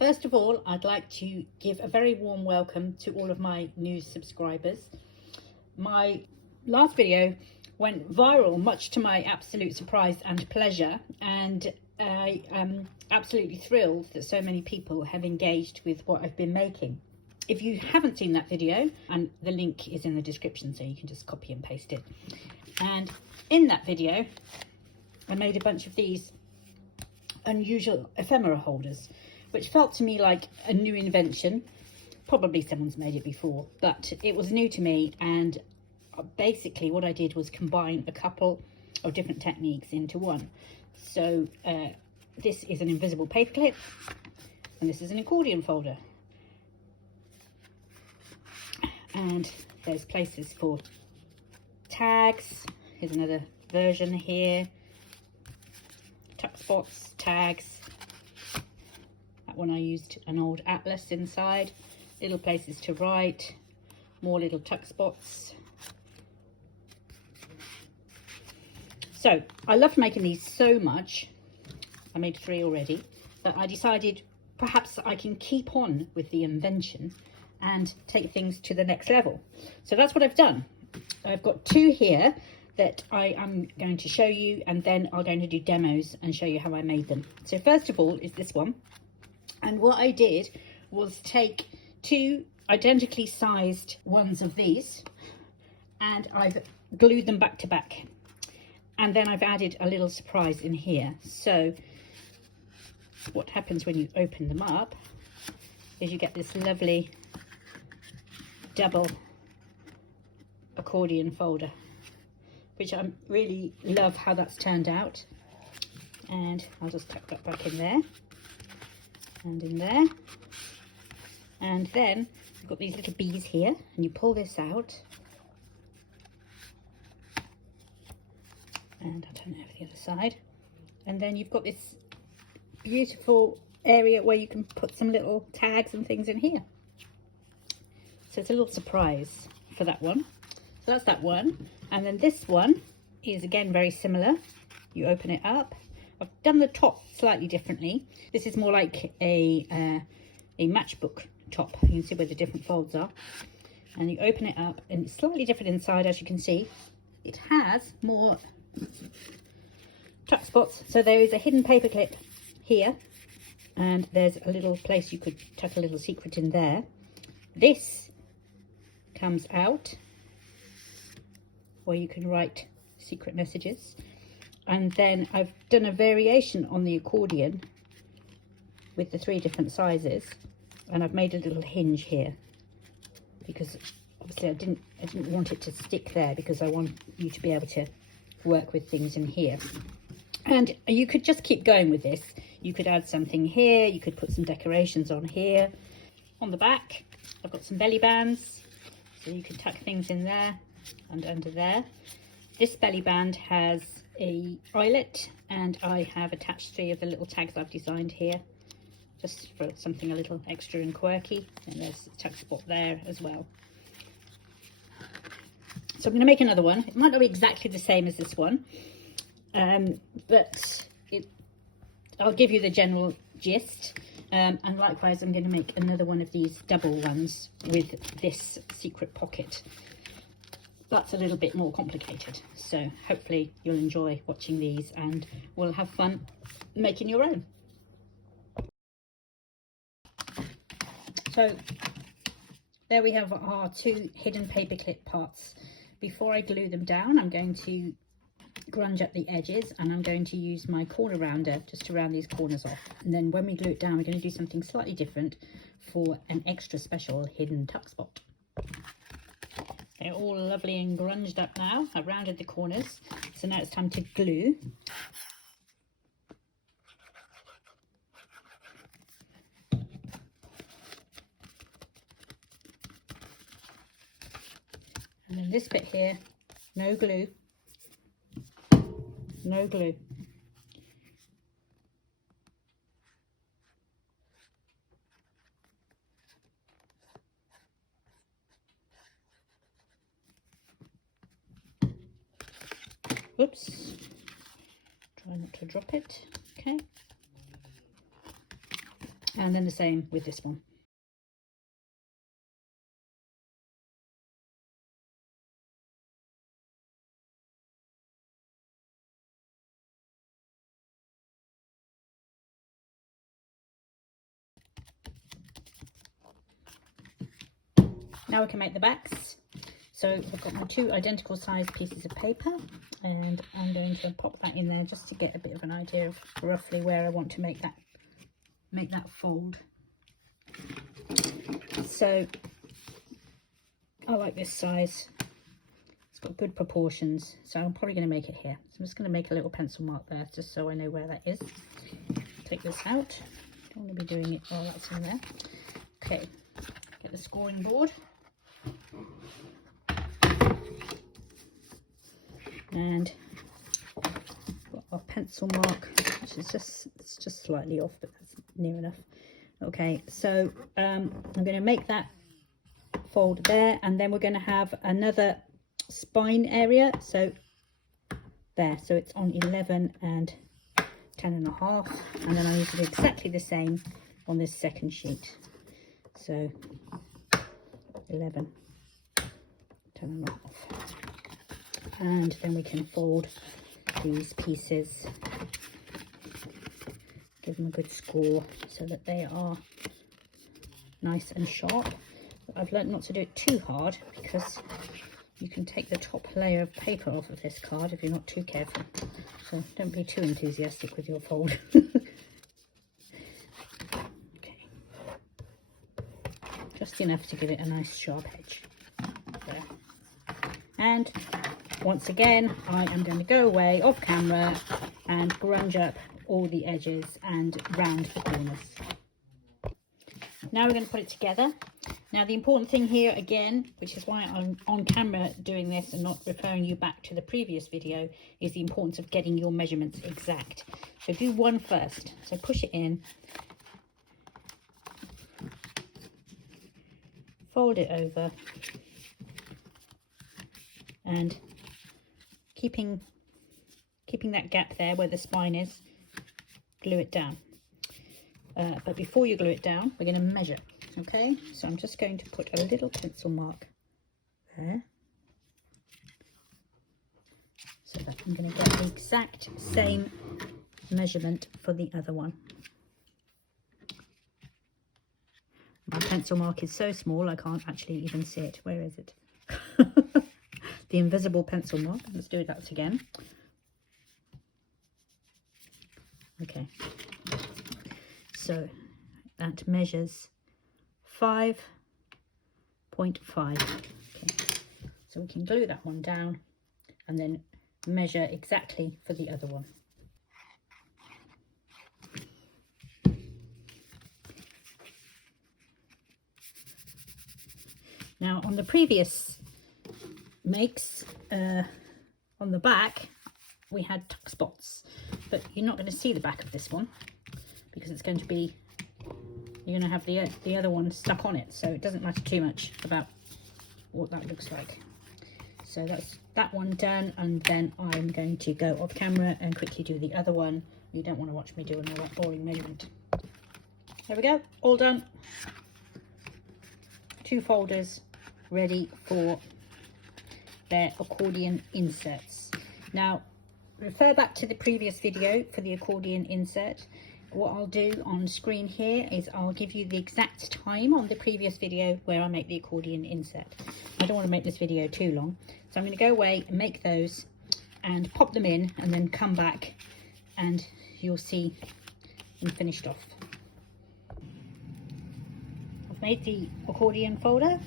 First of all, I'd like to give a very warm welcome to all of my new subscribers. My last video went viral, much to my absolute surprise and pleasure, and I am absolutely thrilled that so many people have engaged with what I've been making. If you haven't seen that video, and the link is in the description, so you can just copy and paste it. And in that video, I made a bunch of these unusual ephemera holders, which felt to me like a new invention. Probably someone's made it before, but it was new to me. And basically what I did was combine a couple of different techniques into one. So this is an invisible paperclip, and this is an accordion folder. And there's places for tags. Here's another version here. Tuck spots, tags. That one I used an old atlas inside. Little places to write. More little tuck spots. So I loved making these so much. I made 3 already, but I decided perhaps I can keep on with the invention and take things to the next level. So that's what I've done. I've got 2 here that I am going to show you, and then I'm going to do demos and show you how I made them. So first of all is this one. And what I did was take 2 identically sized ones of these, and I've glued them back to back. And then I've added a little surprise in here. So what happens when you open them up is you get this lovely double accordion folder, which I really love how that's turned out. And I'll just tuck that back in there and in there. And then you've got these little bees here, and you pull this out, and I'll turn it over the other side, and then you've got this beautiful area where you can put some little tags and things in here. So it's a little surprise for that one. So that's that one. And then this one is again very similar. You open it up. I've done the top slightly differently. This is more like a matchbook top. You can see where the different folds are. And you open it up, and it's slightly different inside, as you can see. It has more tuck spots. So there is a hidden paper clip here, and there's a little place you could tuck a little secret in there. This comes out where you can write secret messages. And then I've done a variation on the accordion with the 3 different sizes, and I've made a little hinge here because obviously I didn't want it to stick there, because I want you to be able to work with things in here. And you could just keep going with this. You could add something here, you could put some decorations on here. On the back I've got some belly bands, so you can tuck things in there and under there. This belly band has a eyelet, and I have attached 3 of the little tags I've designed here, just for something a little extra and quirky. And there's a tuck spot there as well. So I'm going to make another one. It might not be exactly the same as this one, but I'll give you the general gist. And likewise, I'm going to make another one of these double ones with this secret pocket. That's a little bit more complicated, so hopefully you'll enjoy watching these, and we'll have fun making your own. So there we have our 2 hidden paperclip parts. Before I glue them down, I'm going to grunge up the edges, and I'm going to use my corner rounder just to round these corners off. And then when we glue it down, we're going to do something slightly different for an extra special hidden tuck spot. They're all lovely and grunged up now. I've rounded the corners, so now it's time to glue. And then this bit here, no glue, no glue. Whoops, try not to drop it. Okay, And then the same with this one. Now we can make the backs. So I've got my 2 identical sized pieces of paper, and I'm going to pop that in there just to get a bit of an idea of roughly where I want to make that fold. So I like this size. It's got good proportions, so I'm probably going to make it here. So I'm just going to make a little pencil mark there just so I know where that is. Take this out. Don't want to be doing it while that's in there. Okay, get the scoring board. And got our pencil mark, which is it's just slightly off, but that's near enough. Okay, so I'm going to make that fold there, and then we're going to have another spine area. So there, so it's on 11 and 10.5, and then I need to do exactly the same on this second sheet. So 11, 10.5. And then we can fold these pieces, give them a good score so that they are nice and sharp. But I've learned not to do it too hard, because you can take the top layer of paper off of this card if you're not too careful. So don't be too enthusiastic with your fold. Okay, just enough to give it a nice sharp edge there. And once again, I am going to go away off camera and grunge up all the edges and round the corners. Now we're going to put it together. Now the important thing here again, which is why I'm on camera doing this and not referring you back to the previous video, is the importance of getting your measurements exact. So do one first. So push it in, fold it over, and keeping that gap there where the spine is, glue it down. But before you glue it down, we're going to measure. Okay, so I'm just going to put a little pencil mark there, so that I'm going to get the exact same measurement for the other one. My pencil mark is so small I can't actually even see it. Where is it? The invisible pencil mark. Let's do that again. Okay, so that measures 5.5. Okay, so we can glue that one down and then measure exactly for the other one. Now on the previous makes, on the back we had tuck spots, but you're not going to see the back of this one because it's going to be, you're going to have the other one stuck on it, so it doesn't matter too much about what that looks like. So that's that one done, and then I'm going to go off camera and quickly do the other one. You don't want to watch me do another boring measurement. There we go, all done. 2 folders ready for their accordion inserts. Now refer back to the previous video for the accordion insert. What I'll do on screen here is I'll give you the exact time on the previous video where I make the accordion insert. I don't want to make this video too long, so I'm going to go away and make those and pop them in, and then come back and you'll see them finished off. I've made the accordion folder,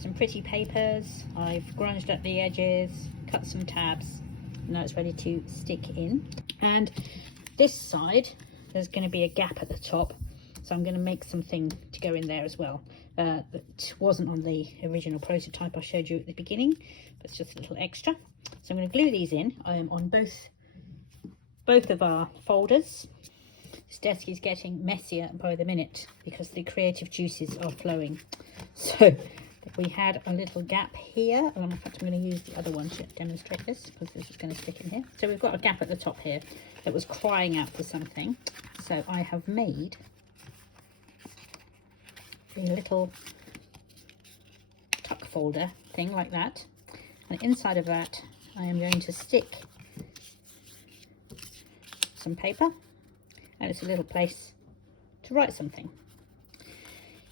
some pretty papers, I've grunged up the edges, cut some tabs, and now it's ready to stick in. And this side, there's going to be a gap at the top, so I'm going to make something to go in there as well. That wasn't on the original prototype I showed you at the beginning, but it's just a little extra. So I'm going to glue these in on both of our folders. This desk is getting messier by the minute because the creative juices are flowing. So we had a little gap here, and in fact I'm going to use the other one to demonstrate this because this is going to stick in here. So we've got a gap at the top here that was crying out for something, so I have made a little tuck folder thing like that, and inside of that I am going to stick some paper, and it's a little place to write something.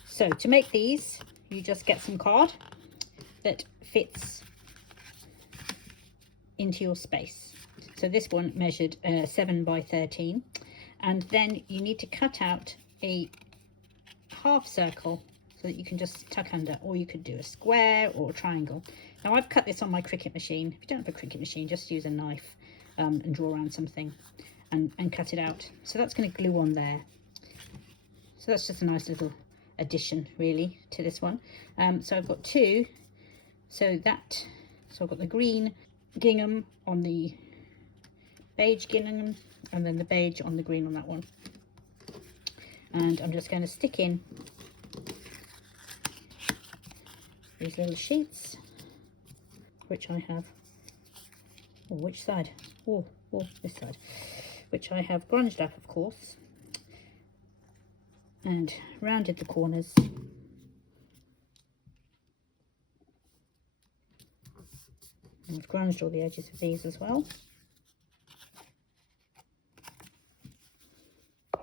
So to make these, you just get some card that fits into your space. So this one measured 7 by 13, and then you need to cut out a half circle so that you can just tuck under, or you could do a square or a triangle. Now I've cut this on my Cricut machine. If you don't have a Cricut machine, just use a knife and draw around something and cut it out. So that's going to glue on there. So that's just a nice little addition really to this one. So I've got two. So I've got the green gingham on the beige gingham, and then the beige on the green on that one. And I'm just going to stick in these little sheets, which I have, or which side? Oh, this side, which I have grunged up, of course, and rounded the corners. And I've grunged all the edges of these as well. I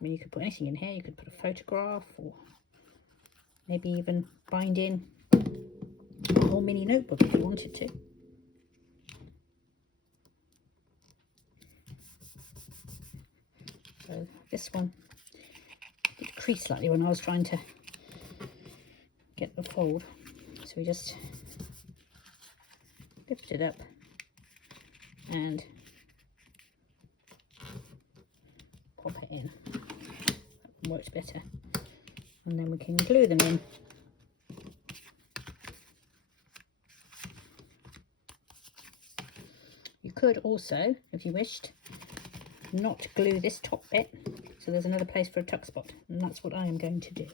mean, you could put anything in here. You could put a photograph, or maybe even bind in a whole mini notebook if you wanted to. So this one did crease slightly when I was trying to get the fold. So we just lift it up and pop it in. That works better. And then we can glue them in. You could also, if you wished, not glue this top bit, so there's another place for a tuck spot, and that's what I am going to do,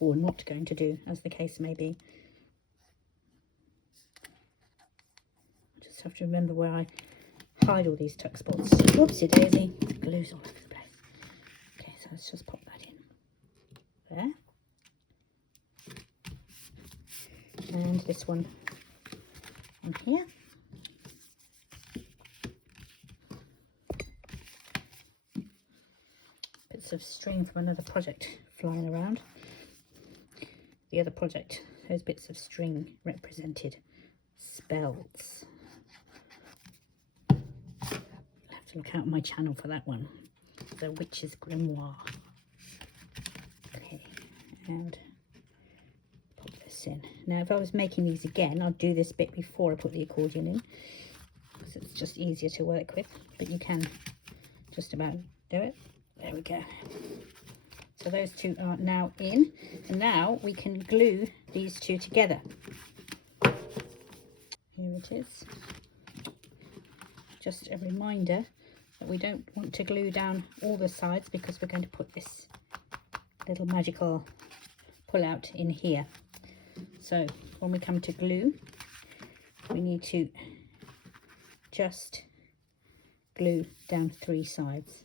or not going to do, as the case may be. I just have to remember where I hide all these tuck spots. Whoopsie daisy, glue's all over the place. Okay, so let's just pop that in there, and this one on here. Of string from another project flying around. The other project, those bits of string represented spells. You'll have to look out on my channel for that one, The Witch's Grimoire. Okay, and pop this in. Now if I was making these again, I'd do this bit before I put the accordion in, because it's just easier to work with, but you can just about do it. There we go. So those two are now in, and now we can glue these two together. Here it is. Just a reminder that we don't want to glue down all the sides, because we're going to put this little magical pull out in here. So when we come to glue, we need to just glue down 3 sides.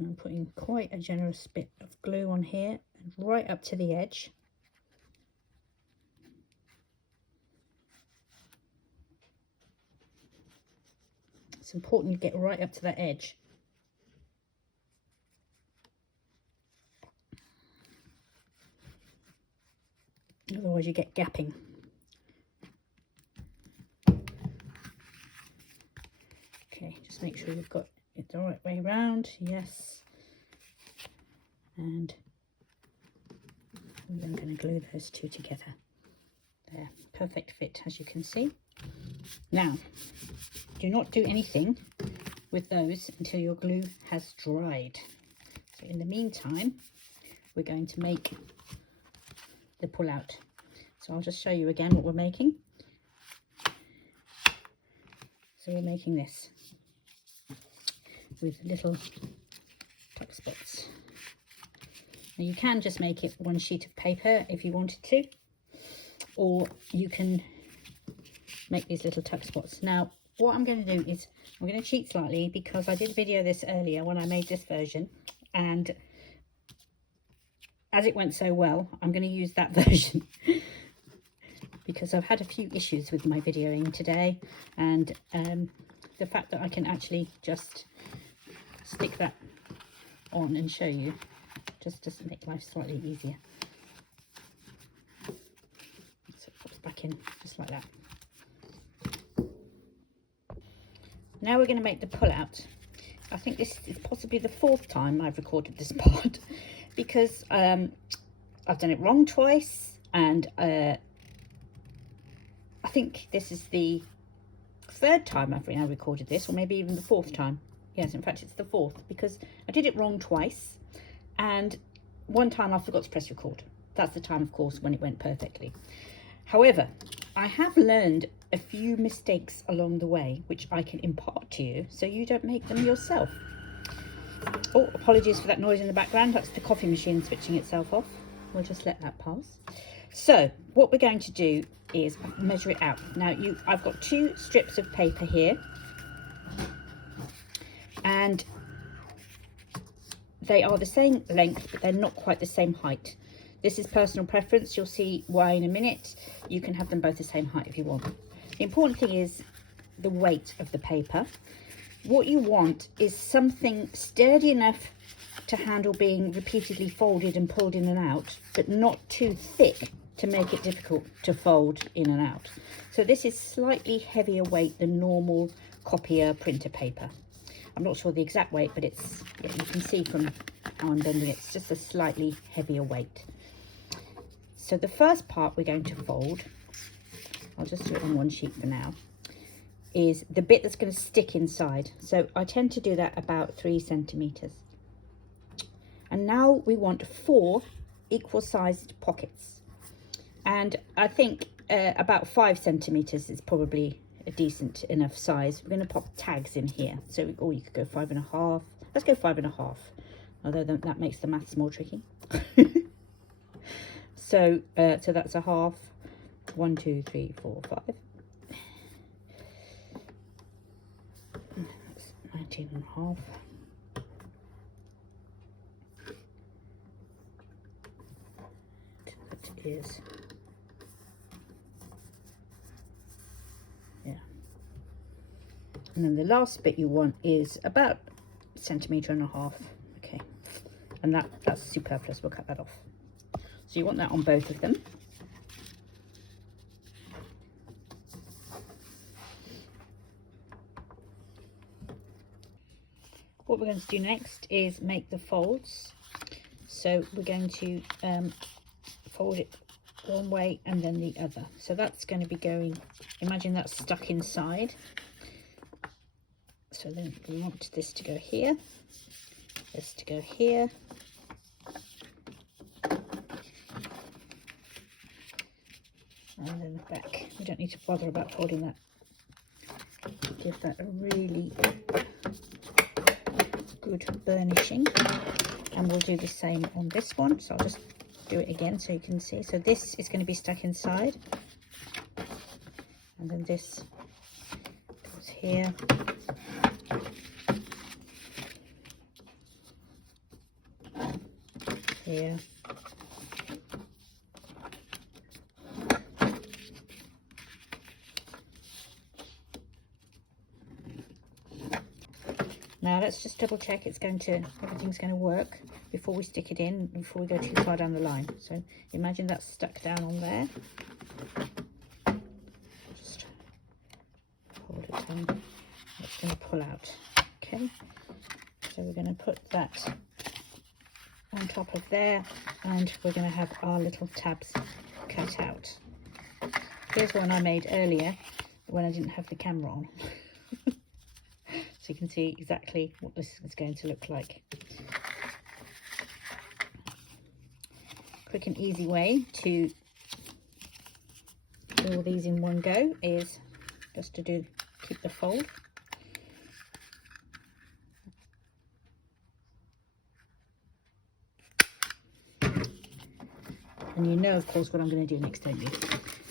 I'm putting quite a generous bit of glue on here, and right up to the edge. It's important you get right up to that edge. Otherwise you get gapping. Okay, just make sure you've got it the right way round. Yes. And I'm going to glue those two together. There, perfect fit, as you can see. Now, do not do anything with those until your glue has dried. So in the meantime, we're going to make the pull out. So I'll just show you again what we're making. So we're making this with little tuck spots. Now you can just make it one sheet of paper if you wanted to, or you can make these little tuck spots. Now what I'm going to do is I'm going to cheat slightly, because I did video this earlier when I made this version, and as it went so well, I'm going to use that version because I've had a few issues with my videoing today, and the fact that I can actually just stick that on and show you just make life slightly easier. So it pops back in just like that. Now we're going to make the pull out. I think this is possibly the 4th time I've recorded this part, because I've done it wrong twice, and I think this is the 3rd time I've now recorded this, or maybe even the 4th time. Yes, in fact it's the 4th, because I did it wrong twice, and one time I forgot to press record. That's the time, of course, when it went perfectly. However, I have learned a few mistakes along the way, which I can impart to you so you don't make them yourself. Oh, apologies for that noise in the background. That's the coffee machine switching itself off. We'll just let that pass. So what we're going to do is measure it out. Now I've got 2 strips of paper here, and they are the same length, but they're not quite the same height. This is personal preference. You'll see why in a minute. You can have them both the same height if you want. The important thing is the weight of the paper. What you want is something sturdy enough to handle being repeatedly folded and pulled in and out, but not too thick to make it difficult to fold in and out. So this is slightly heavier weight than normal copier printer paper. I'm not sure the exact weight, but it's, you can see from how I'm bending it, it's just a slightly heavier weight. So the first part we're going to fold, I'll just do it on one sheet for now, is the bit that's going to stick inside. So I tend to do that about 3 centimeters. And now we want 4 equal sized pockets. And I think about 5 centimeters is probably a decent enough size. We're going to pop tags in here. So, or you could go 5.5. Let's go 5.5. Although that makes the maths more tricky. So that's a half. 1, 2, 3, 4, 5. That's 19.5. That is, yeah. And then the last bit you want is about 1.5 centimeters. Okay, and that's superfluous. We'll cut that off. So you want that on both of them. What we're going to do next is make the folds. So we're going to fold it one way and then the other. So that's going to be going, imagine that's stuck inside. So then we want this to go here, this to go here. And then back. We don't need to bother about folding that. Give that a really good burnishing. And we'll do the same on this one. So I'll just do it again so you can see. So this is going to be stuck inside. And then this goes here. Here. Now let's just double check everything's going to work before we stick it in, before we go too far down the line. So imagine that's stuck down on there. Just hold it on. It's going to pull out. Okay. So we're going to put that on top of there, and we're going to have our little tabs cut out. Here's one I made earlier when I didn't have the camera on. So you can see exactly what this is going to look like. Quick and easy way to do all these in one go is just to keep the fold. And you know, of course, what I'm going to do next, don't you?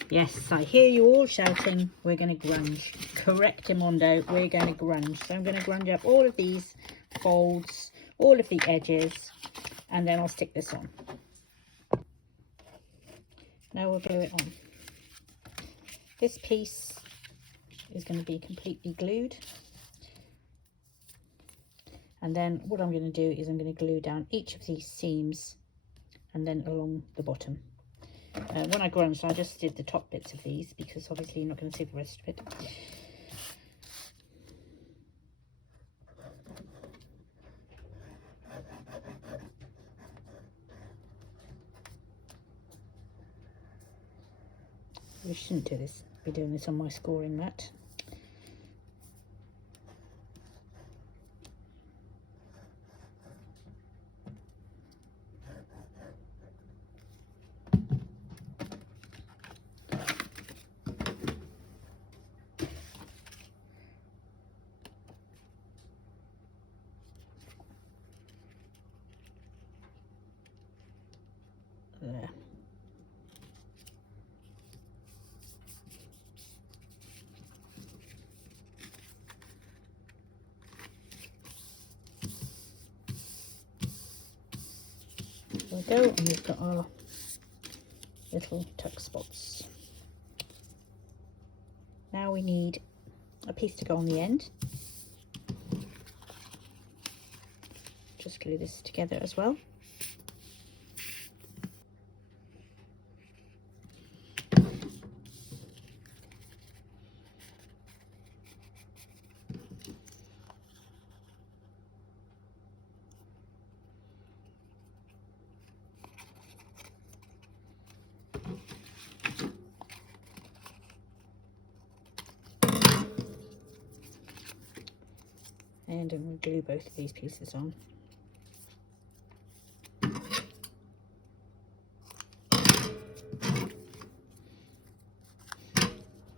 Yes, I hear you all shouting, we're going to grunge. Correct, Imondo, we're going to grunge. So I'm going to grunge up all of these folds, all of the edges, and then I'll stick this on. Now we'll glue it on. This piece is going to be completely glued. And then what I'm going to do is I'm going to glue down each of these seams and then along the bottom. When I grunged, I just did the top bits of these because obviously you're not going to see the rest of it. We shouldn't do this, be doing this on my scoring mat. There. There we go, and we've got our little tuck spots. Now we need a piece to go on the end. Just glue this together as well. And I'm going to glue both of these pieces on.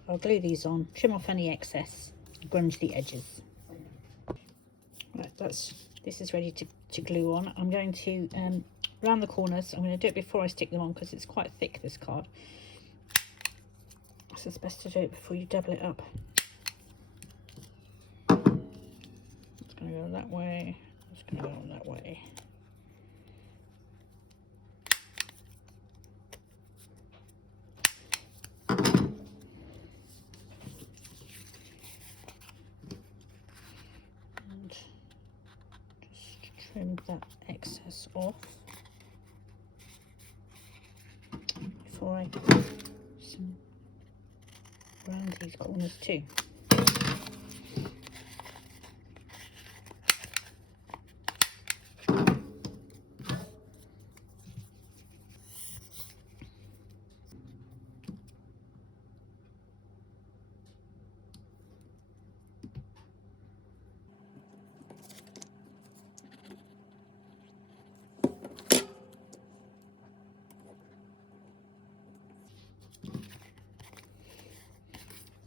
I'll glue these on, trim off any excess, grunge the edges. Right, this is ready to glue on. I'm going to round the corners. I'm going to do it before I stick them on because it's quite thick, this card. So it's best to do it before you double it up. It's going to go that way, it's going to go on that way. And just trim that excess off before I round these corners too.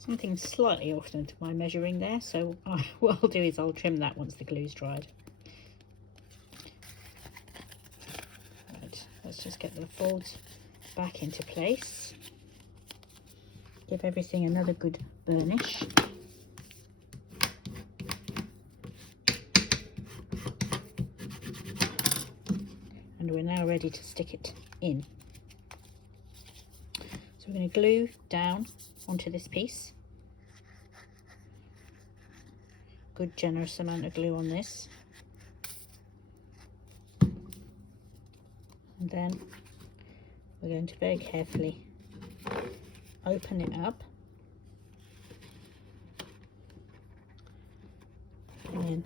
Something slightly off to my measuring there, so what I'll do is I'll trim that once the glue's dried. Right, let's just get the folds back into place. Give everything another good burnish. And we're now ready to stick it in. So we're going to glue down onto this piece. Good generous amount of glue on this, and then we're going to very carefully open it up and then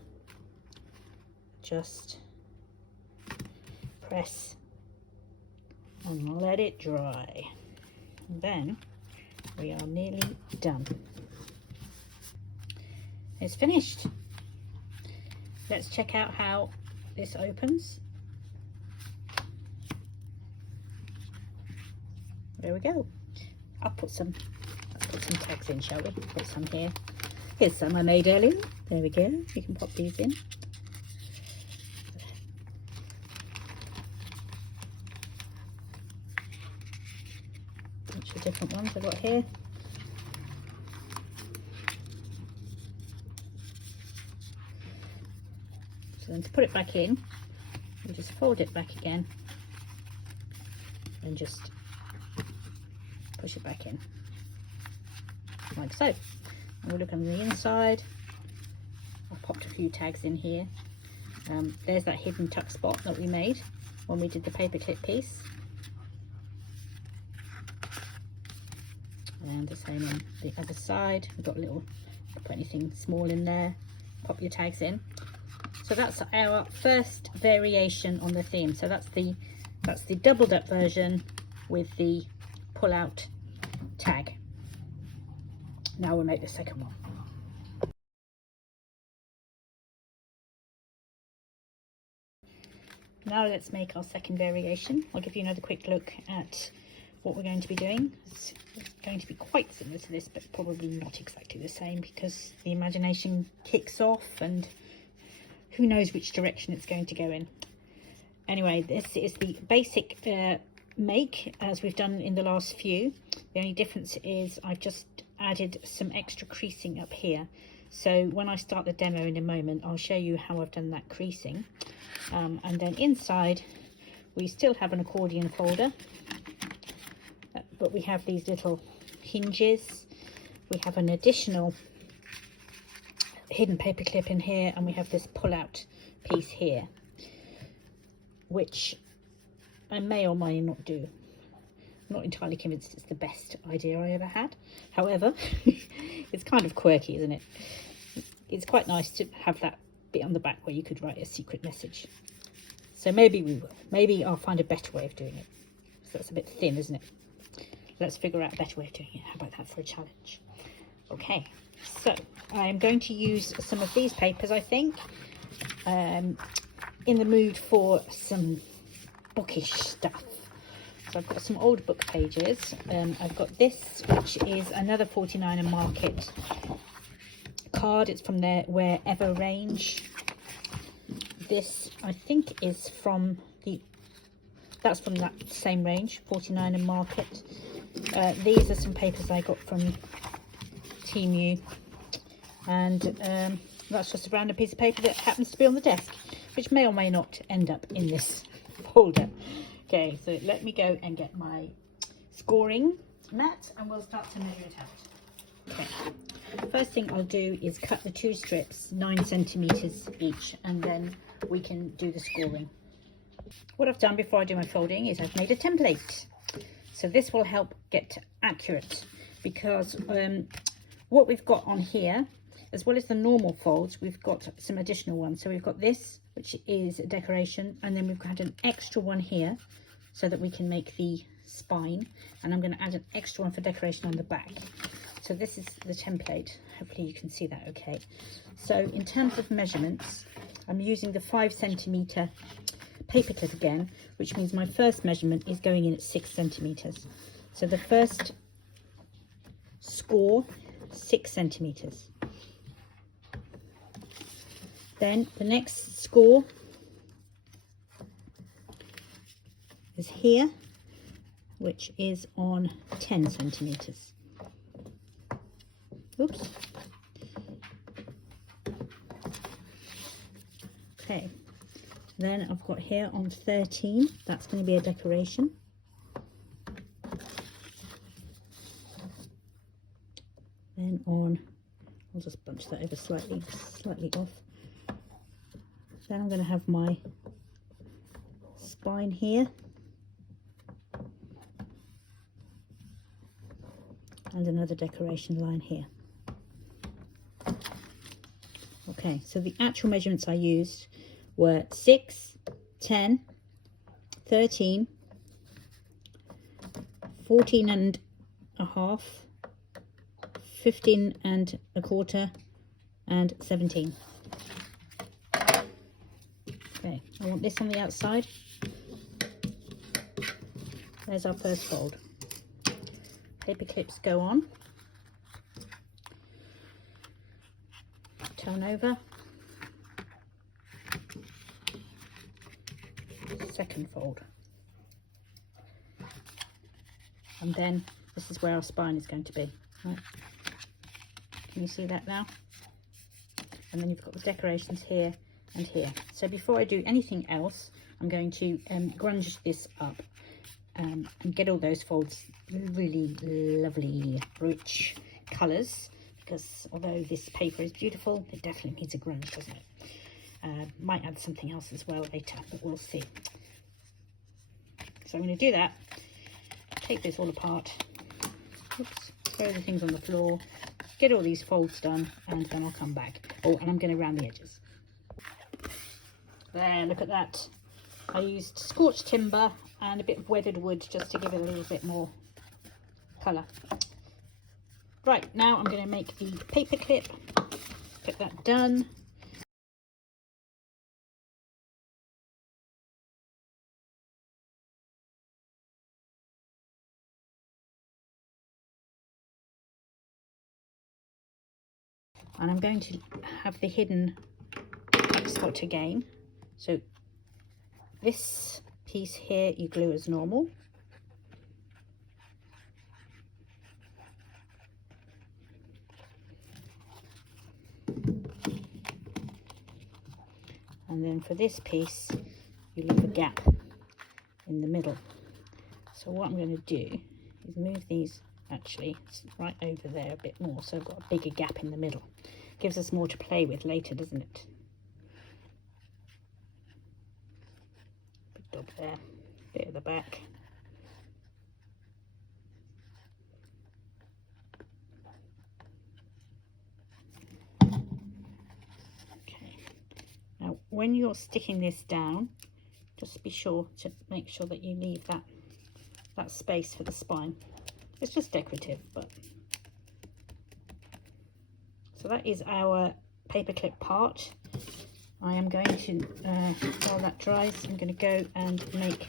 just press and let it dry, and then we are nearly done. It's finished. Let's check out how this opens. There we go. I'll put some tags in, shall we? Put some here. Here's some I made earlier. There we go. You can pop these in. different ones I've got here. So then to put it back in, we just fold it back again and just push it back in, like so. And we'll look on the inside. I've popped a few tags in here. There's that hidden tuck spot that we made when we did the paperclip piece. And the same on the other side. We've got a little, put anything small in there, pop your tags in. So that's our first variation on the theme. So that's the doubled up version with the pull out tag. Now we'll make the second one. Now let's make our second variation. I'll give you another quick look at what we're going to be doing. It's going to be quite similar to this, but probably not exactly the same, because the imagination kicks off and who knows which direction it's going to go in. Anyway, this is the basic make as we've done in the last few. The only difference is I've just added some extra creasing up here. So when I start the demo in a moment, I'll show you how I've done that creasing. And then inside we still have an accordion folder, but we have these little hinges. We have an additional hidden paper clip in here, and we have this pull out piece here, which I may or may not do. I'm not entirely convinced it's the best idea I ever had. However, it's kind of quirky, isn't it? It's quite nice to have that bit on the back where you could write a secret message. So maybe we will. Maybe I'll find a better way of doing it. So that's a bit thin, isn't it? Let's figure out a better way of doing it. How about that for a challenge? Okay, so I'm going to use some of these papers, I think. In the mood for some bookish stuff. So I've got some old book pages. I've got this, which is another 49er Market card. It's from their Wherever range. This, I think, is from that's from that same range, 49er Market. These are some papers I got from Temu, and that's just a random piece of paper that happens to be on the desk, which may or may not end up in this folder. Okay, so let me go and get my scoring mat and we'll start to measure it out. Okay, first thing I'll do is cut the two strips 9 centimeters each, and then we can do the scoring. What I've done before I do my folding is I've made a template. So this will help get accurate, because what we've got on here, as well as the normal folds, we've got some additional ones. So we've got this, which is a decoration, and then we've got an extra one here so that we can make the spine, and I'm going to add an extra one for decoration on the back. So this is the template. Hopefully you can see that okay. So in terms of measurements, I'm using the 5 centimeter paper clip again, which means my first measurement is going in at 6 centimeters. So the first score, 6 centimeters. Then the next score is here, which is on 10 centimeters. Oops. Okay. Then I've got here on 13, that's going to be a decoration. Then on, I'll just bunch that over slightly off. Then I'm going to have my spine here. And another decoration line here. Okay, so the actual measurements I used were 6, 10, 13, 14 and a half, 15 and a quarter, and 17. Okay, I want this on the outside. There's our first fold. Paper clips go on. Turn over. Second fold. And then This is where our spine is going to be. Right. Can you see that now? And then you've got the decorations here and here. So before I do anything else, I'm going to grunge this up and get all those folds really lovely, rich colours, because although this paper is beautiful, it definitely needs a grunge, doesn't it? Might add something else as well later, but we'll see. So I'm going to do that, take this all apart, oops, throw the things on the floor, get all these folds done, and then I'll come back. Oh, and I'm going to round the edges. There, look at that. I used scorched timber and a bit of weathered wood just to give it a little bit more colour. Right, now I'm going to make the paper clip, get that done. And I'm going to have the hidden spot again. So this piece here you glue as normal. And then for this piece, you leave a gap in the middle. So what I'm going to do is move these actually right over there a bit more, so I've got a bigger gap in the middle. Gives us more to play with later, doesn't it? Big dog there, bit at the back. Okay, now when you're sticking this down, just be sure to make sure that you leave that space for the spine. It's just decorative, but so that is our paperclip part. I am going to, while that dries, I'm going to go and make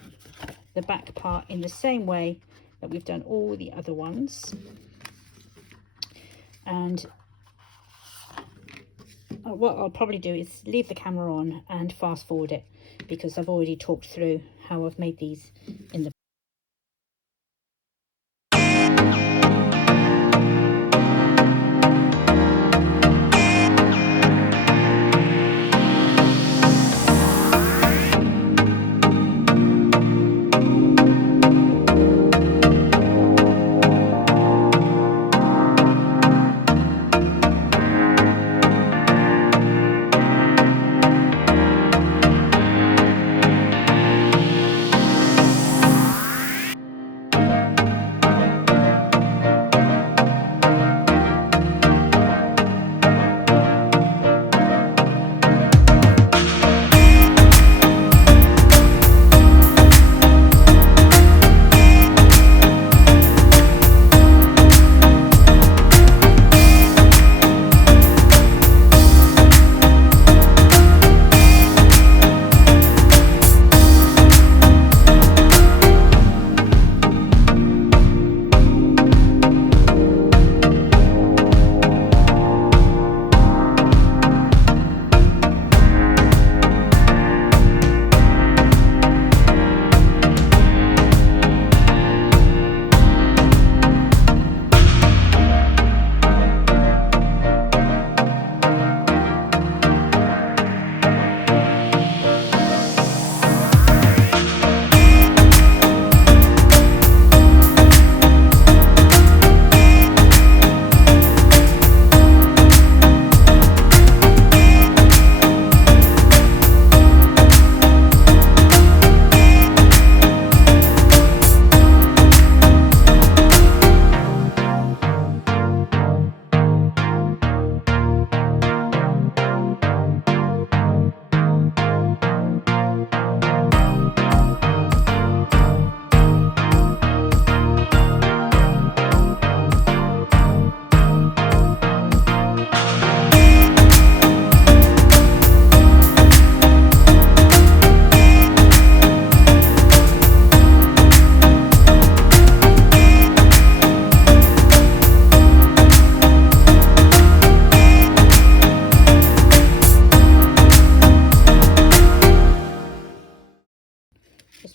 the back part in the same way that we've done all the other ones. And what I'll probably do is leave the camera on and fast forward it, because I've already talked through how I've made these in the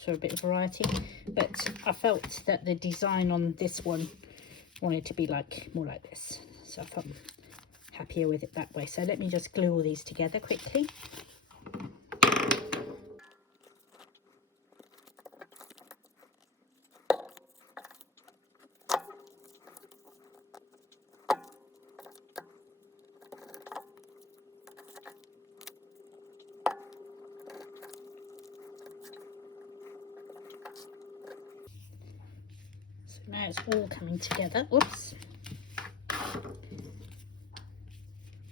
for a bit of variety, but I felt that the design on this one wanted to be like more like this, so I felt happier with it that way. So let me just glue all these together quickly. So now it's all coming together. Oops.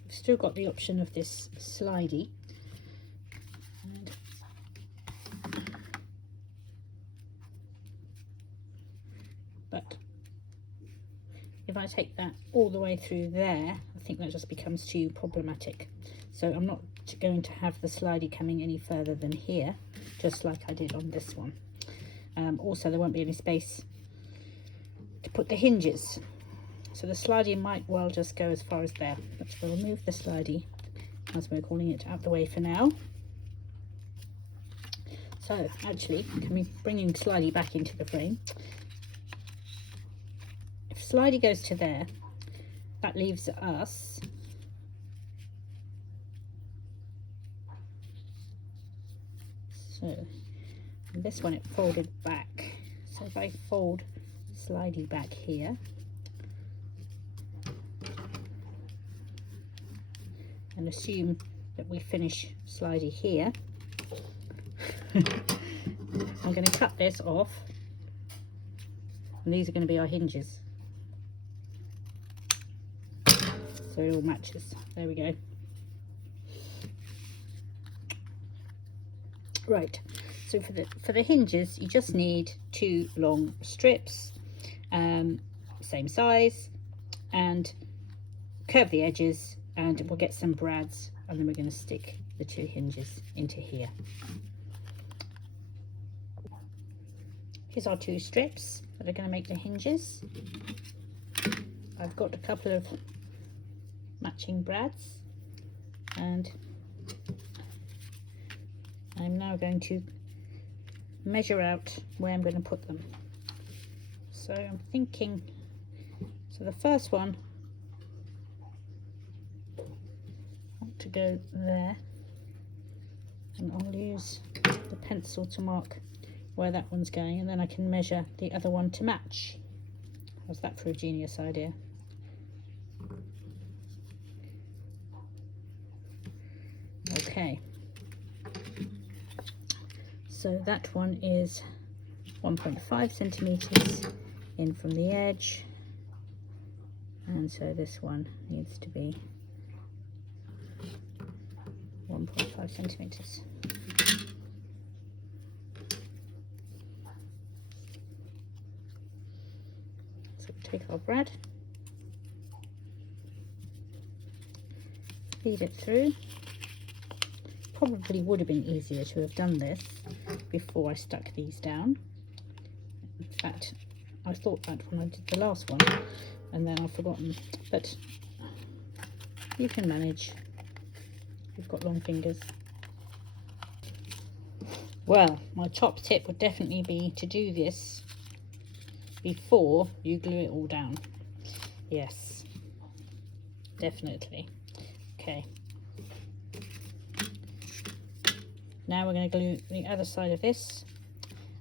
We've still got the option of this slidey. But if I take that all the way through there, I think that just becomes too problematic. So I'm not going to have the slidey coming any further than here, just like I did on this one. Also, there won't be any space to put the hinges. So the slidey might well just go as far as there. But we'll move the slidey, as we're calling it, out the way for now. So actually, can we bring slidey back into the frame? If slidey goes to there, that leaves us so this one, it folded back. So if I fold slidey back here and assume that we finish slidey here, I'm going to cut this off, and these are going to be our hinges. So it all matches. There we go. Right, so for the hinges, you just need 2 long strips, same size, and curve the edges, and we'll get some brads, and then we're going to stick the 2 hinges into here. Here's our 2 strips that are going to make the hinges. I've got a couple of matching brads, and I'm now going to measure out where I'm going to put them. So I'm thinking, so the first one, I want to go there, and I'll use the pencil to mark where that one's going, and then I can measure the other one to match. How's that for a genius idea? Okay, so that one is 1.5 centimeters in from the edge, and so this one needs to be 1.5 centimeters. So we'll take our brad, feed it through. Probably would have been easier to have done this before I stuck these down. In fact, I thought that when I did the last one, and then I've forgotten. But you can manage. You've got long fingers. Well, my top tip would definitely be to do this before you glue it all down. Yes, definitely. Okay. Now we're going to glue the other side of this,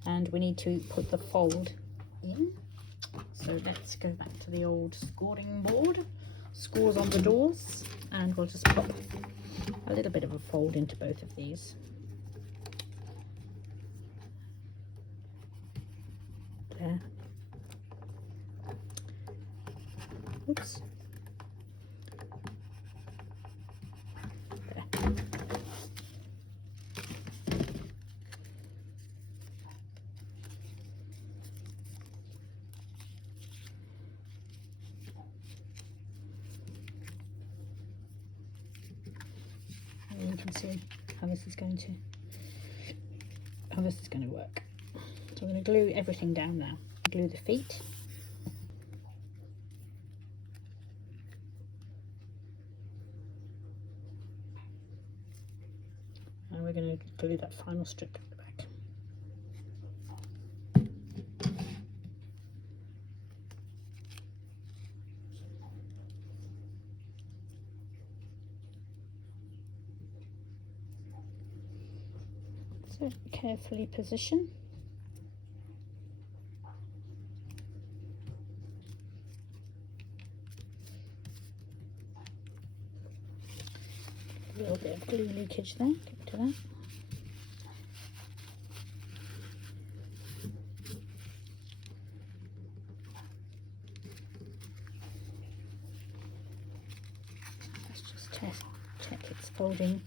and we need to put the fold in. So let's go back to the old scoring board, scores on the doors, and we'll just pop a little bit of a fold into both of these. There. Oops. There. And you can see how this is going to work. So I'm going to glue everything down now. Glue the feet. And we're going to glue that final strip at the back. So carefully position. A little bit of glue leakage there, get rid of that. Let's just check it's folding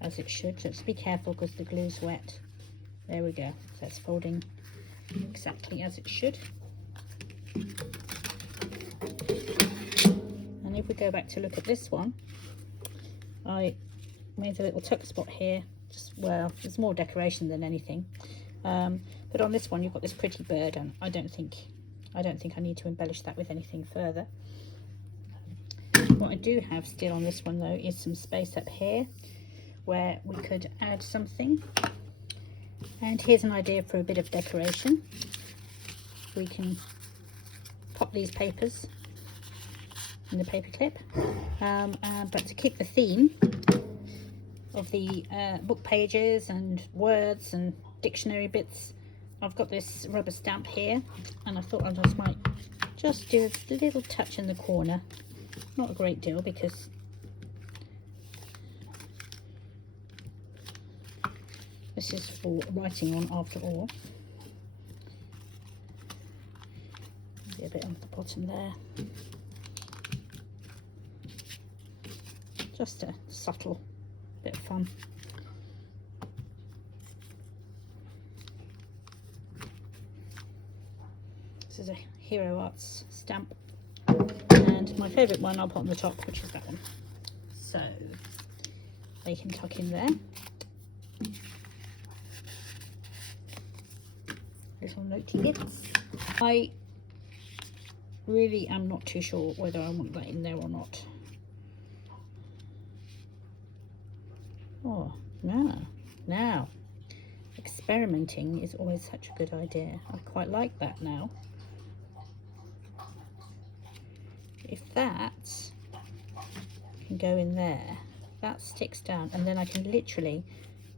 as it should. Just be careful because the glue's wet. There we go. So it's folding exactly as it should. And if we go back to look at this one, I made a little tuck spot here. Just, well, it's more decoration than anything. But on this one, you've got this pretty bird, and I don't think I need to embellish that with anything further. What I do have still on this one though is some space up here where we could add something. And here's an idea for a bit of decoration. We can pop these papers in the paper clip, but to keep the theme of the book pages and words and dictionary bits, I've got this rubber stamp here, and I thought I just might just do a little touch in the corner. Not a great deal because this is for writing on after all. Maybe a bit on the bottom there. Just a subtle bit of fun. This is a Hero Arts stamp, and my favourite one I'll put on the top, which is that one. So they can tuck in there. Little notey bits. I really am not too sure whether I want that in there or not. Oh, now experimenting is always such a good idea. I quite like that now. If that can go in there, that sticks down, and then I can literally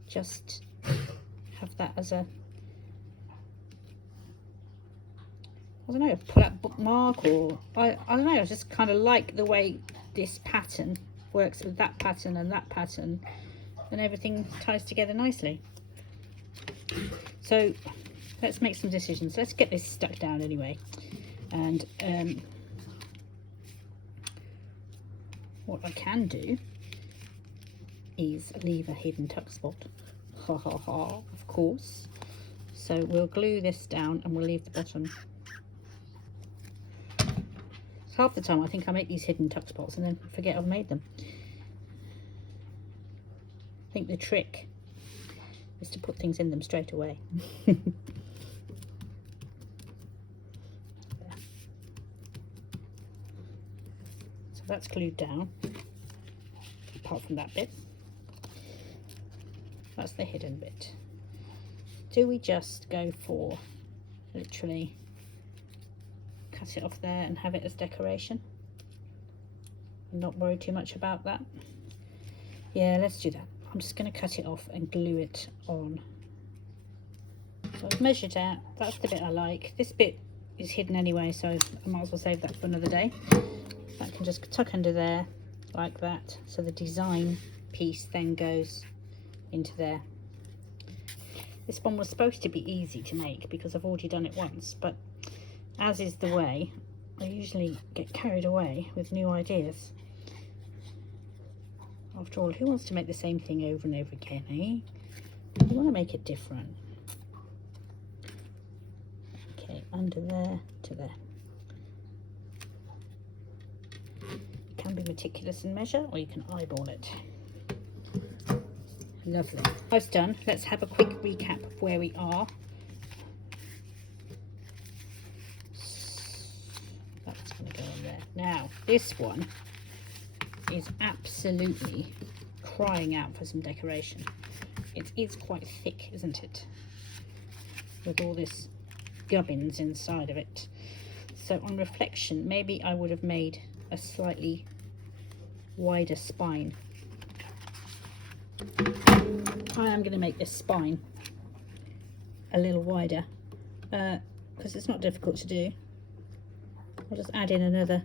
just have that as a, I don't know, pull out bookmark, or I don't know, I just kind of like the way this pattern works with that pattern and that pattern, and everything ties together nicely. So let's make some decisions. Let's get this stuck down anyway. And what I can do is leave a hidden tuck spot. Ha ha ha, of course. So we'll glue this down and we'll leave the bottom. So half the time I think I make these hidden tuck spots and then forget I've made them. I think the trick is to put things in them straight away. So that's glued down, apart from that bit. That's the hidden bit. Do we just go for literally cut it off there and have it as decoration? Not worry too much about that. Yeah, let's do that. I'm just going to cut it off and glue it on. So I've measured out. That's the bit I like. This bit is hidden anyway, so I might as well save that for another day. That can just tuck under there like that. So the design piece then goes into there. This one was supposed to be easy to make because I've already done it once, but as is the way, I usually get carried away with new ideas. After all, who wants to make the same thing over and over again, eh? You want to make it different. Okay, under there to there. You can be meticulous in measure, or you can eyeball it. Lovely. That's done. Let's have a quick recap of where we are. That's going to go on there. Now, this one is absolutely crying out for some decoration. It is quite thick, isn't it? With all this gubbins inside of it. So on reflection, maybe I would have made a slightly wider spine. I am going to make this spine a little wider because it's not difficult to do. I'll just add in another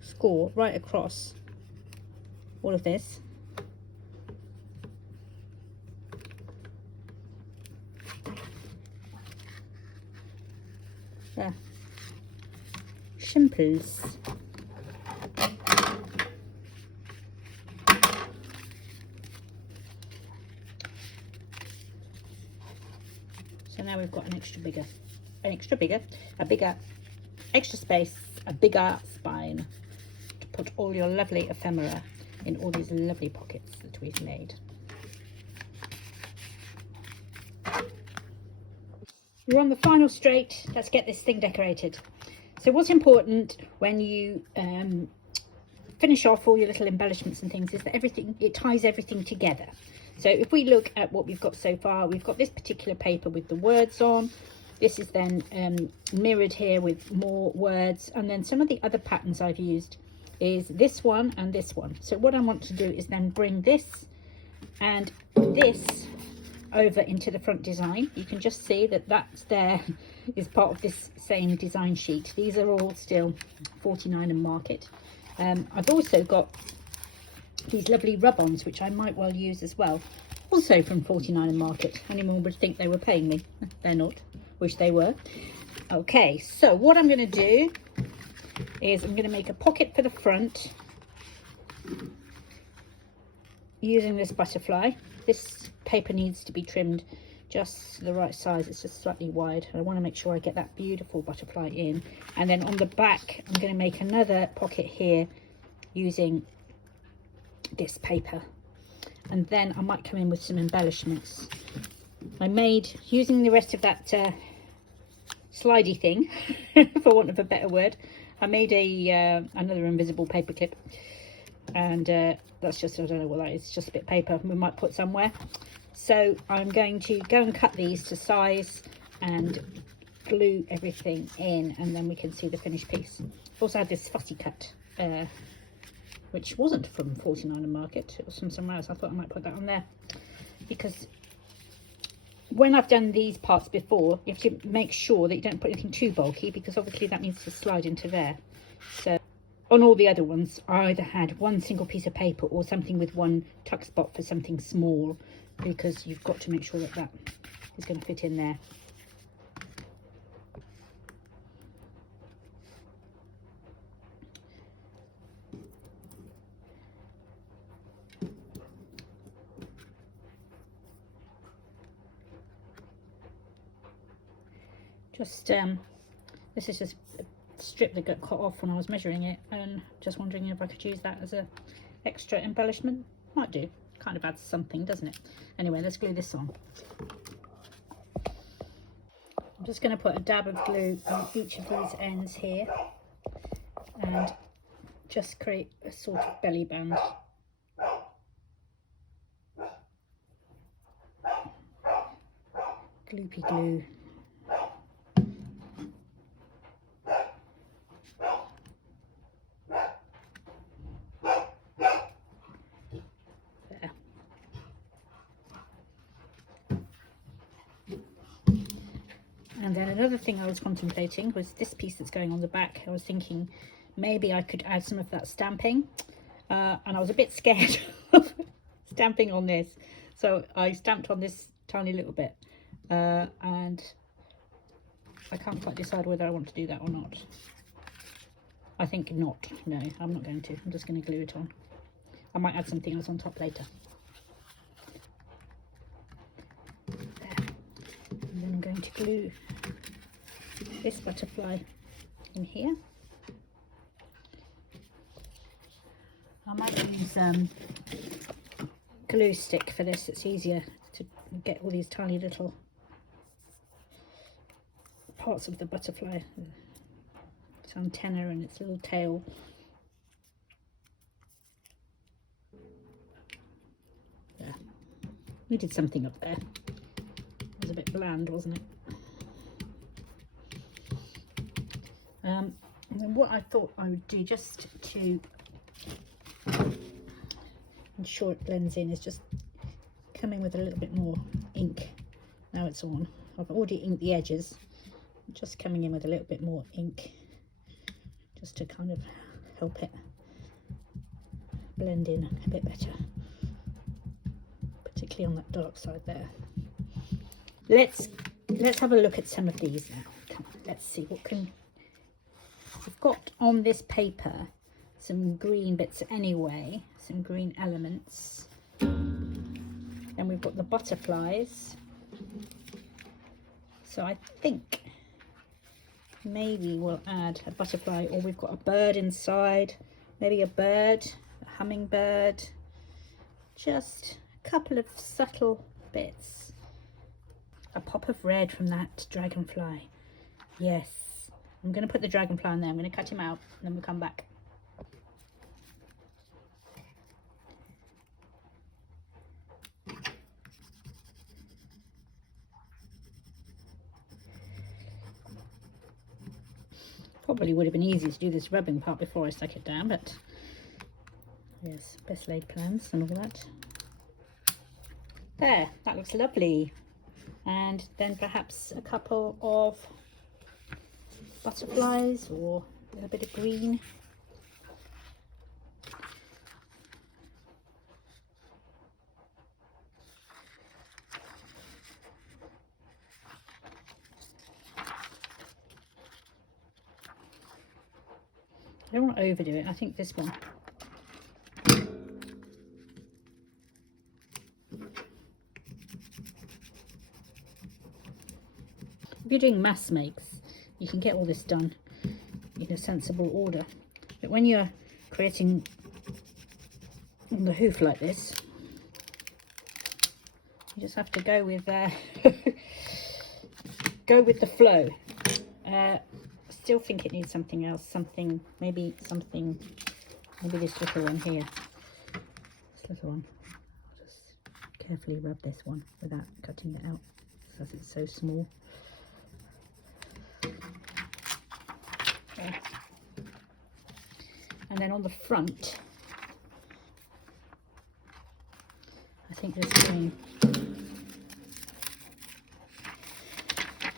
score right across all of this. There. Simples. So now we've got extra space, a bigger spine to put all your lovely ephemera in all these lovely pockets that we've made. We're on the final straight. Let's get this thing decorated. So what's important when you finish off all your little embellishments and things is that it ties everything together. So if we look at what we've got so far, we've got this particular paper with the words on. This is then mirrored here with more words, and then some of the other patterns I've used is this one and this one. So what I want to do is then bring this and this over into the front design. You can just see that there is part of this same design sheet. These are all still 49 and Market. I've also got these lovely rub-ons which I might well use as well, also from 49 and Market. Anyone would think they were paying me. They're not. Wish they were. Okay, so what I'm going to do is I'm going to make a pocket for the front using this butterfly. This paper needs to be trimmed just the right size. It's just slightly wide. I want to make sure I get that beautiful butterfly in. And then on the back I'm going to make another pocket here using this paper, and then I might come in with some embellishments. I made, using the rest of that slidey thing for want of a better word, I made another invisible paper clip, and that's just, I don't know what that is, it's just a bit of paper we might put somewhere. So I'm going to go and cut these to size and glue everything in, and then we can see the finished piece. I've also had this fussy cut which wasn't from 49 and Market, it was from somewhere else. I thought I might put that on there because when I've done these parts before, you have to make sure that you don't put anything too bulky, because obviously that needs to slide into there. So on all the other ones, I either had one single piece of paper or something with one tuck spot for something small, because you've got to make sure that that is going to fit in there. Just this is just a strip that got cut off when I was measuring it, and just wondering if I could use that as a extra embellishment. Might do, kind of adds something, doesn't it? Anyway, let's glue this on. I'm just going to put a dab of glue on each of these ends here and just create a sort of belly band. Gloopy glue. And then another thing I was contemplating was this piece that's going on the back. I was thinking maybe I could add some of that stamping, and I was a bit scared of stamping on this, so I stamped on this tiny little bit, and I can't quite decide whether I want to do that or not. I think not. No, I'm not going to. I'm just going to glue it on. I might add something else on top later. There. And then I'm going to glue this butterfly in here. I might use glue stick for this. It's easier to get all these tiny little parts of the butterfly, its antenna and its little tail. There. We did something up there. It was a bit bland, wasn't it? And then what I thought I would do, just to ensure it blends in, is just come in with a little bit more ink. Now it's on. I've already inked the edges. I'm just coming in with a little bit more ink, just to kind of help it blend in a bit better, particularly on that dark side there. Let's have a look at some of these now. Come on, let's see what can. I've got on this paper some green bits anyway, some green elements. Then we've got the butterflies. So I think maybe we'll add a butterfly, or we've got a bird inside, maybe a bird, a hummingbird, just a couple of subtle bits. A pop of red from that dragonfly. Yes, I'm going to put the dragonfly in there. I'm going to cut him out and then we'll come back. Probably would have been easier to do this rubbing part before I stuck it down, but yes, best laid plans and all that. There, that looks lovely. And then perhaps a couple of butterflies or a little bit of green. I don't want to overdo it. I think this one. If you're doing mass makes, you can get all this done in a sensible order. But when you're creating on the hoof like this, you just have to go with go with the flow. Still think it needs something else, maybe this little one here, this little one. I'll just carefully rub this one without cutting it out because it's so small. Okay. And then on the front, I think this green.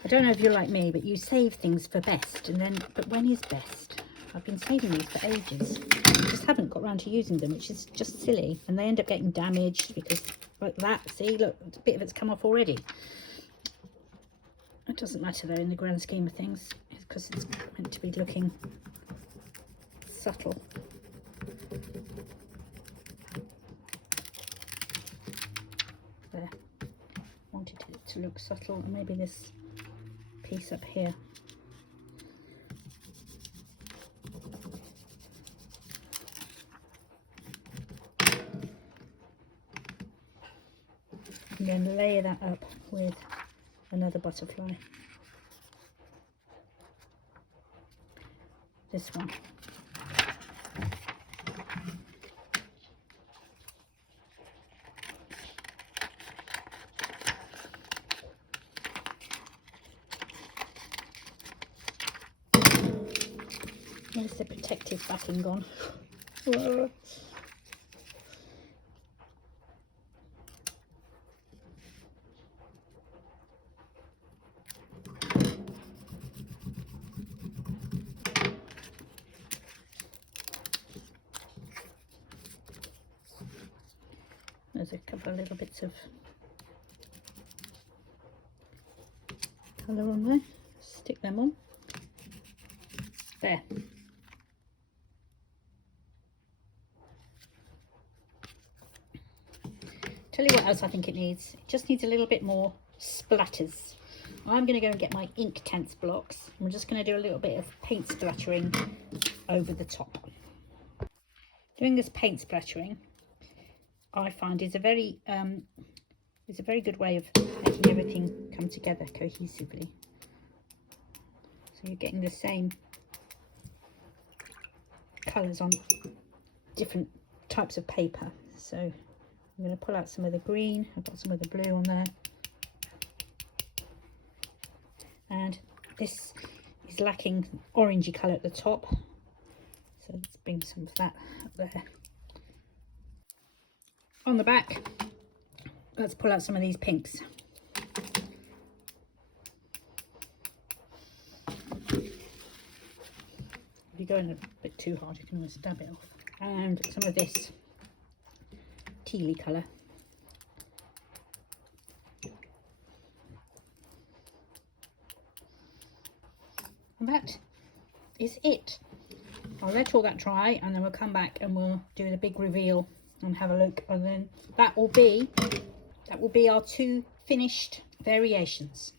I don't know if you're like me, but you save things for best, but when is best? I've been saving these for ages. I just haven't got around to using them, which is just silly. And they end up getting damaged because, like that, see, look, a bit of it's come off already. It doesn't matter though in the grand scheme of things, because it's meant to be looking subtle. There. Wanted it to look subtle, and maybe this piece up here. And then layer that up with another butterfly. This one. Where's the protective backing gone? Whoa. There's a couple of little bits of colour on there. Stick them on. There. Tell you what else I think it needs. It just needs a little bit more splatters. I'm going to go and get my ink tense blocks. I'm just going to do a little bit of paint splattering over the top. Doing this paint splattering, I find, is a very good way of making everything come together cohesively. So you're getting the same colours on different types of paper. So I'm going to pull out some of the green. I've got some of the blue on there. And this is lacking orangey colour at the top. So let's bring some of that up there. On the back, let's pull out some of these pinks. If you're going a bit too hard, you can always dab it off. And some of this tealy colour. And that is it. I'll let all that dry and then we'll come back and we'll do the big reveal and have a look, and then that will be our 2 finished variations.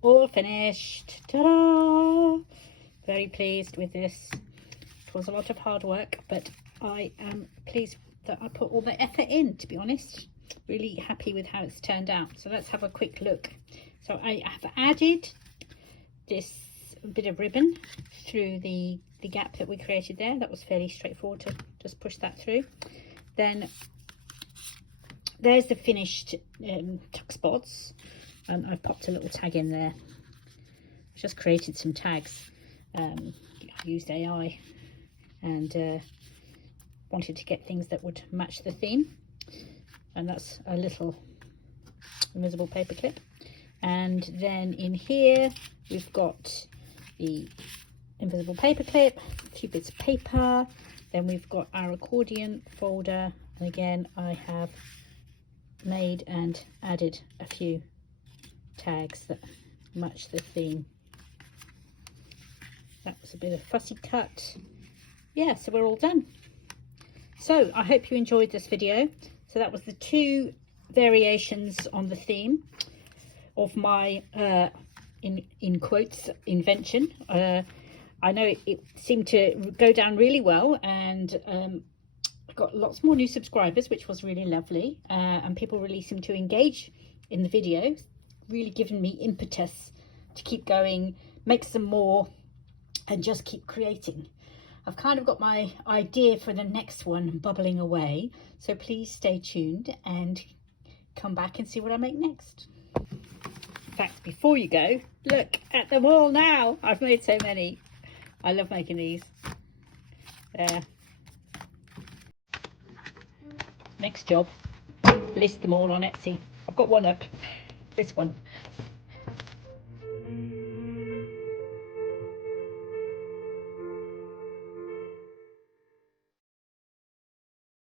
All finished. Ta-da! Very pleased with this. It was a lot of hard work, but I am pleased that I put all the effort in, to be honest. Really happy with how it's turned out. So let's have a quick look. So I have added this bit of ribbon through the gap that we created there. That was fairly straightforward to just push that through. Then there's the finished tuck spots, and I've popped a little tag in there. Just created some tags. I used AI and wanted to get things that would match the theme, and that's a little invisible paper clip. And then in here we've got the invisible paper clip, a few bits of paper, then we've got our accordion folder, and again I have made and added a few tags that match the theme. That was a bit of fussy cut. Yeah, so we're all done. So I hope you enjoyed this video. So that was the 2 variations on the theme of my in quotes invention. I know it seemed to go down really well, and I got lots more new subscribers, which was really lovely, and people really seem to engage in the video, really giving me impetus to keep going, make some more, and just keep creating. I've kind of got my idea for the next one bubbling away, so please stay tuned and come back and see what I make next. In fact, before you go, look at them all now. I've made so many. I love making these. There. Next job, list them all on Etsy. I've got one up, this one.